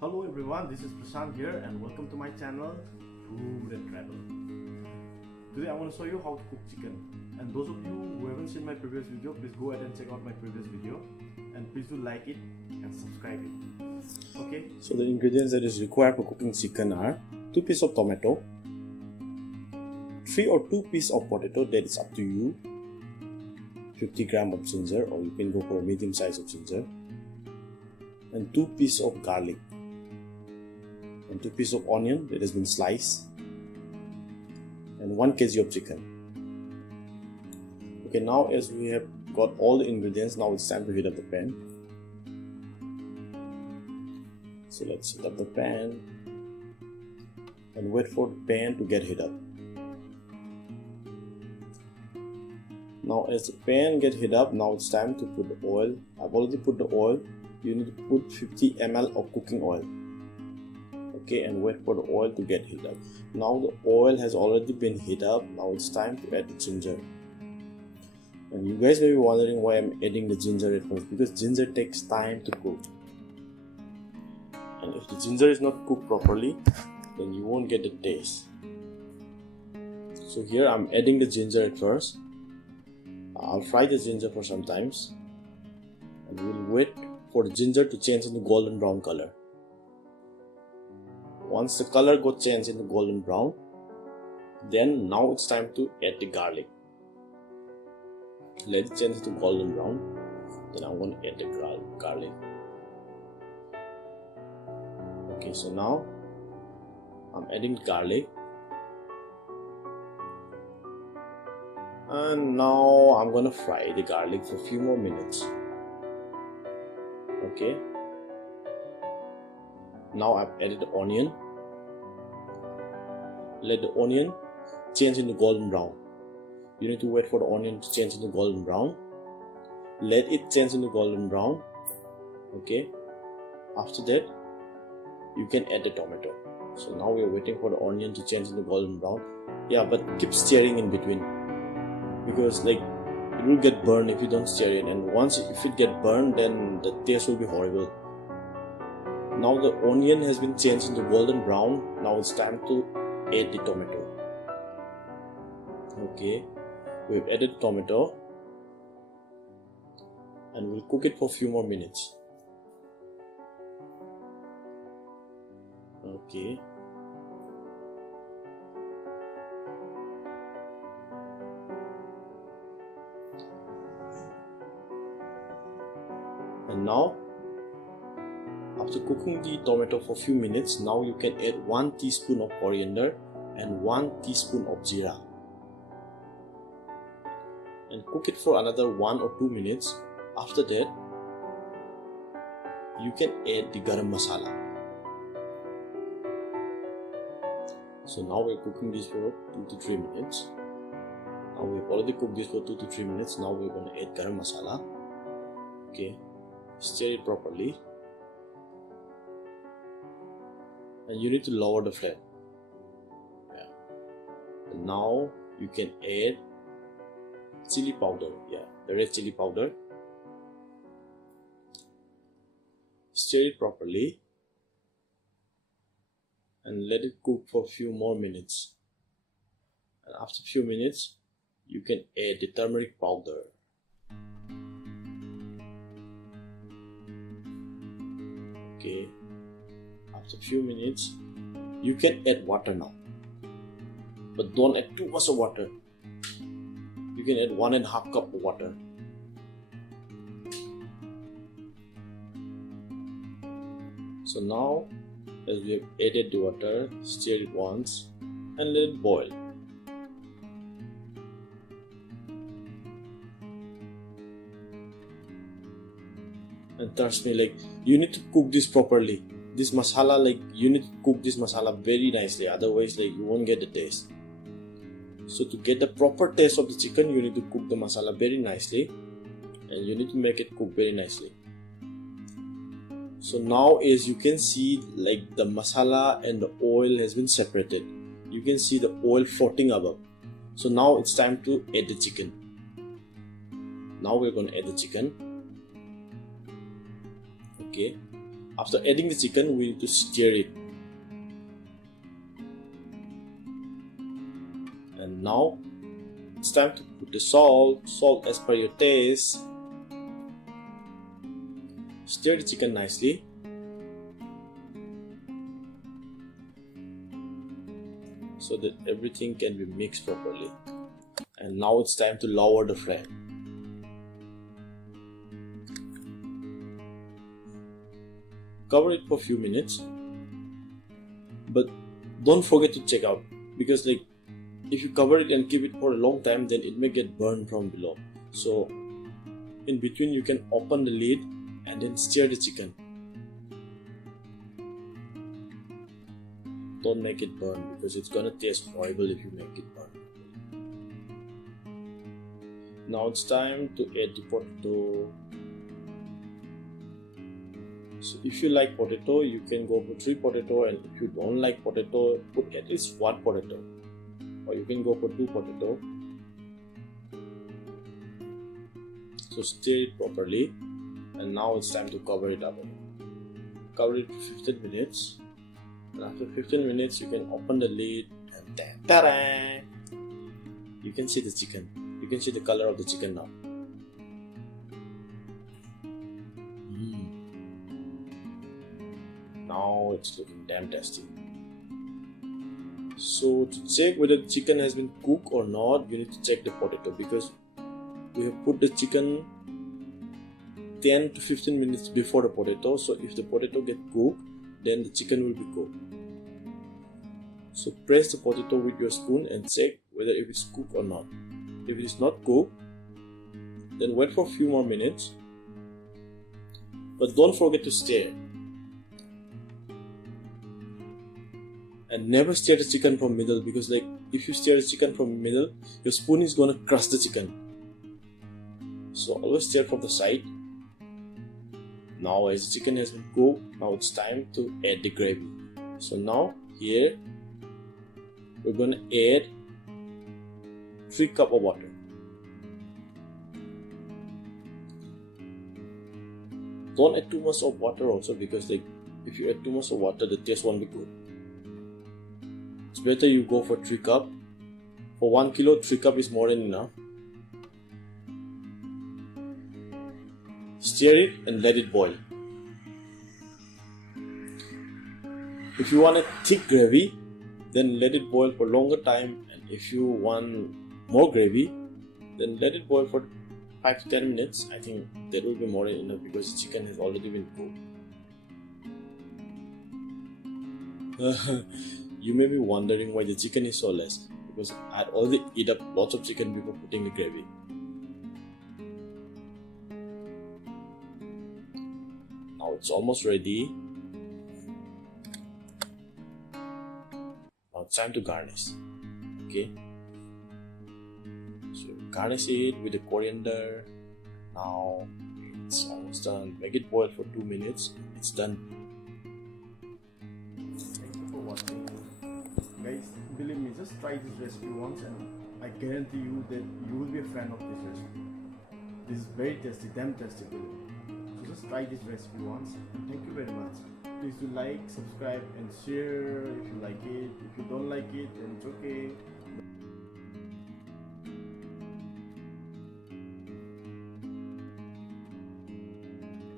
Hello everyone, this is Prashant here and welcome to my channel Food and Travel. Today I want to show you how to cook chicken, and those of you who haven't seen my previous video, please go ahead and check out my previous video and please do like it and subscribe it. Okay, so the ingredients that is required for cooking chicken are 2 pieces of tomato, 3 or 2 pieces of potato, that is up to you, 50 grams of ginger, or you can go for a medium size of ginger, and 2 pieces of garlic, and 2 pieces of onion that has been sliced, and 1 kg of chicken. Okay, now as we have got all the ingredients, now it's time to heat up the pan. So let's heat up the pan and wait for the pan to get heat up. Now as the pan get heat up, now it's time to put the oil. I've already put the oil. You need to put 50 ml of cooking oil. Okay, and wait for the oil to get heat up. Now the oil has already been heat up. Now it's time to add the ginger. And you guys may be wondering why I'm adding the ginger at first, because ginger takes time to cook. And if the ginger is not cooked properly, then you won't get the taste. So here I'm adding the ginger at first. I'll fry the ginger for some times, and we'll wait for the ginger to change into golden brown color. Once the color got changed into golden brown, then now it's time to add the garlic. Let it change into golden brown, then I'm going to add the garlic. Okay, so now I'm adding garlic, and now I'm going to fry the garlic for a few more minutes. Okay, now I've added the onion. Let the onion change into golden brown. You need to wait for the onion to change into golden brown. Let it change into golden brown. Okay, after that you can add the tomato. So now we are waiting for the onion to change into golden brown. Yeah, but keep stirring in between, because like it will get burned if you don't stir it, and once if it get burned, then the taste will be horrible. Now the onion has been changed into golden brown. Now it's time to add the tomato. Okay, we've added tomato and we'll cook it for a few more minutes. Okay, and now after cooking the tomato for a few minutes, now you can add 1 teaspoon of coriander and 1 teaspoon of jeera, and cook it for another 1 or 2 minutes. After that, you can add the garam masala. So now we're cooking this for 2 to 3 minutes. Now we've already cooked this for 2 to 3 minutes. Now we're going to add garam masala. Okay, stir it properly, and you need to lower the flame. Yeah. And now you can add chili powder. Yeah, the red chili powder. Stir it properly and let it cook for a few more minutes. And after a few minutes, you can add the turmeric powder. Okay, after a few minutes, you can add water now, but don't add too much of water. You can add 1.5 cup of water. So now, as we have added the water, stir it once and let it boil. And trust me, like, you need to cook this properly. This masala, like, you need to cook this masala very nicely, otherwise like you won't get the taste. So to get the proper taste of the chicken, you need to cook the masala very nicely, and you need to make it cook very nicely. So now as you can see, like the masala and the oil has been separated. You can see the oil floating above. So now it's time to add the chicken. Now we're going to add the chicken. Okay, After adding the chicken, we need to stir it. And now it's time to put the salt as per your taste. Stir the chicken nicely. So that everything can be mixed properly. And now it's time to lower the flame. Cover it for a few minutes, but don't forget to check out, because like if you cover it and keep it for a long time, then it may get burned from below. So in between you can open the lid and then stir the chicken. Don't make it burn, because it's gonna taste horrible if you make it burn. Now it's time to add the potato. So if you like potato, you can go for 3 potato, and if you don't like potato, put at least 1 potato, or you can go for 2 potato. So stir it properly, and now it's time to cover it up. Cover it for 15 minutes, and after 15 minutes you can open the lid, and ta-da! You can see the chicken. You can see the color of the chicken now. Now it's looking damn tasty. So to check whether the chicken has been cooked or not, we need to check the potato, because we have put the chicken 10 to 15 minutes before the potato. So if the potato gets cooked, then the chicken will be cooked. So press the potato with your spoon and check whether if it's cooked or not. If it is not cooked, then wait for a few more minutes, but don't forget to stir. And never stir the chicken from middle, because like if you stir the chicken from middle, your spoon is gonna crush the chicken. So always stir from the side. Now as the chicken has been cooked, now it's time to add the gravy. So now here we're gonna add 3 cups of water. Don't add too much of water also, because like if you add too much of water, the taste won't be good. It's better you go for 3 cups. For 1 kilo, 3 cups is more than enough. Stir it and let it boil. If you want a thick gravy, then let it boil for longer time, and if you want more gravy, then let it boil for 5 to 10 minutes. I think that will be more than enough, because the chicken has already been cooked. You may be wondering why the chicken is so less, because I had already eat up lots of chicken before putting the gravy. Now it's almost ready. Now it's time to garnish. Okay. So garnish it with the coriander. Now it's almost done. Make it boil for 2 minutes. It's done. Thank you for watching. Guys, believe me, just try this recipe once, and I guarantee you that you will be a fan of this recipe. This is very tasty, damn tasty. So just try this recipe once, and thank you very much. Please do like, subscribe and share if you like it. If you don't like it, then it's okay.